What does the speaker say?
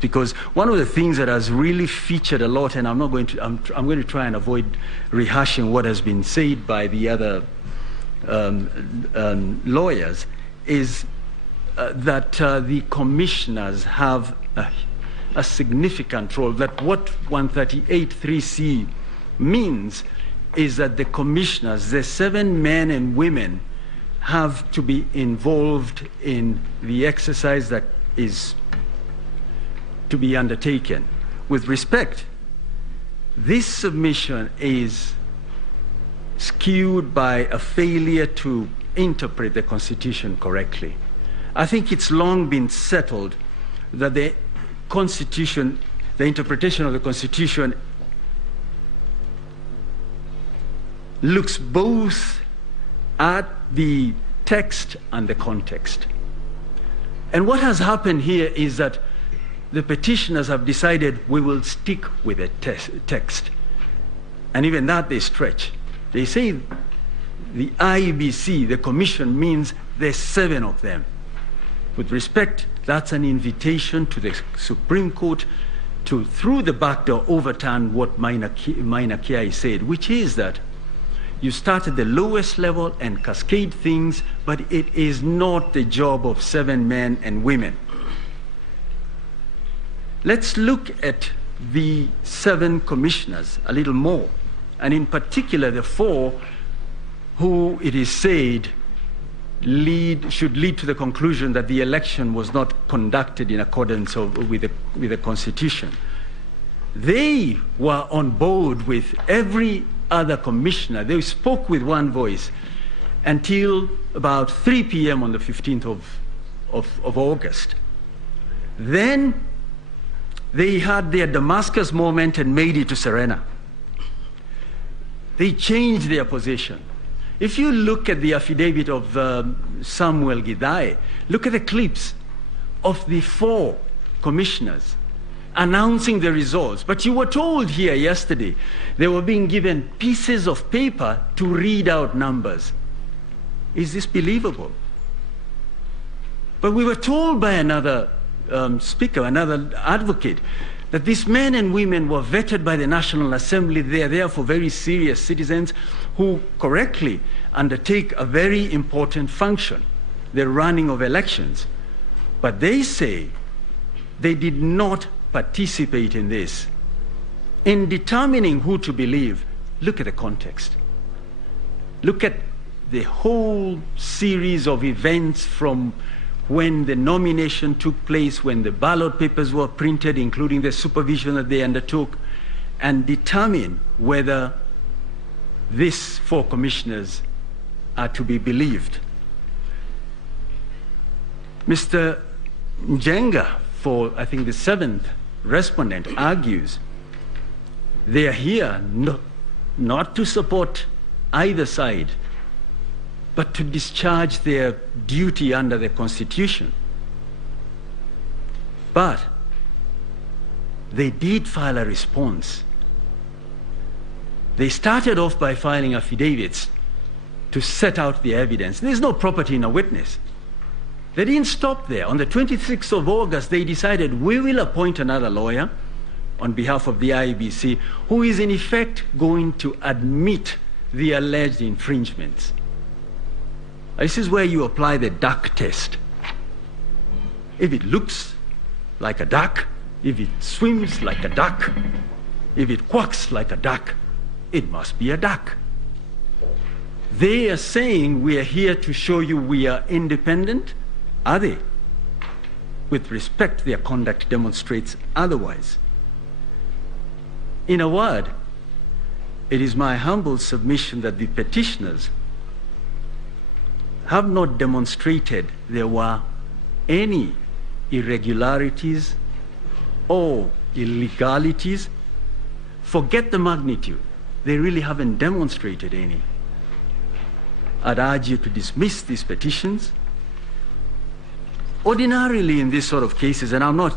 because one of the things that has really featured a lot, and I'm going to try and avoid rehashing what has been said by the other lawyers, is that the commissioners have a significant role. That what 138(3)(c) means is that the commissioners, the 7 men and women, have to be involved in the exercise that is to be undertaken. With respect, this submission is skewed by a failure to interpret the Constitution correctly. I think it's long been settled that the Constitution, the interpretation of the Constitution, looks both at the text and the context. And what has happened here is that the petitioners have decided we will stick with the text. And even that they stretch. They say the Iebc, the commission, means there's 7 of them. With respect, that's an invitation to the Supreme Court to, through the back door, overturn what Minor Kiai said, which is that you start at the lowest level and cascade things, but it is not the job of 7 men and women. Let's look at the 7 commissioners a little more, and in particular the 4 who it is said should lead to the conclusion that the election was not conducted in accordance with the Constitution. They were on board with every other commissioner. They spoke with one voice until about 3 p.m. on the 15th of August. Then they had their Damascus moment and made it to Serena. They changed their position. If you look at the affidavit of Samuel Gidai, look at the clips of the 4 commissioners announcing the results. But you were told here yesterday they were being given pieces of paper to read out numbers. Is this believable? But we were told by another speaker, another advocate, that these men and women were vetted by the National Assembly. They are therefore very serious citizens who correctly undertake a very important function, the running of elections. But they say they did not participate in this. In determining who to believe, look at the context. Look at the whole series of events from when the nomination took place, when the ballot papers were printed, including the supervision that they undertook, and determine whether these 4 commissioners are to be believed. Mr. Njenga, for I think the 7th respondent, argues they are here not to support either side, but to discharge their duty under the Constitution. But they did file a response. They started off by filing affidavits to set out the evidence. There's no property in a witness. They didn't stop there. On the 26th of August, they decided we will appoint another lawyer on behalf of the Iebc who is in effect going to admit the alleged infringements. This is where you apply the duck test. If it looks like a duck, if it swims like a duck, if it quacks like a duck, it must be a duck. They are saying we are here to show you we are independent. Are they? With respect, their conduct demonstrates otherwise. In a word, it is my humble submission that the petitioners have not demonstrated there were any irregularities or illegalities. Forget the magnitude. They really haven't demonstrated any. I'd urge you to dismiss these petitions. Ordinarily in these sort of cases, and I'm not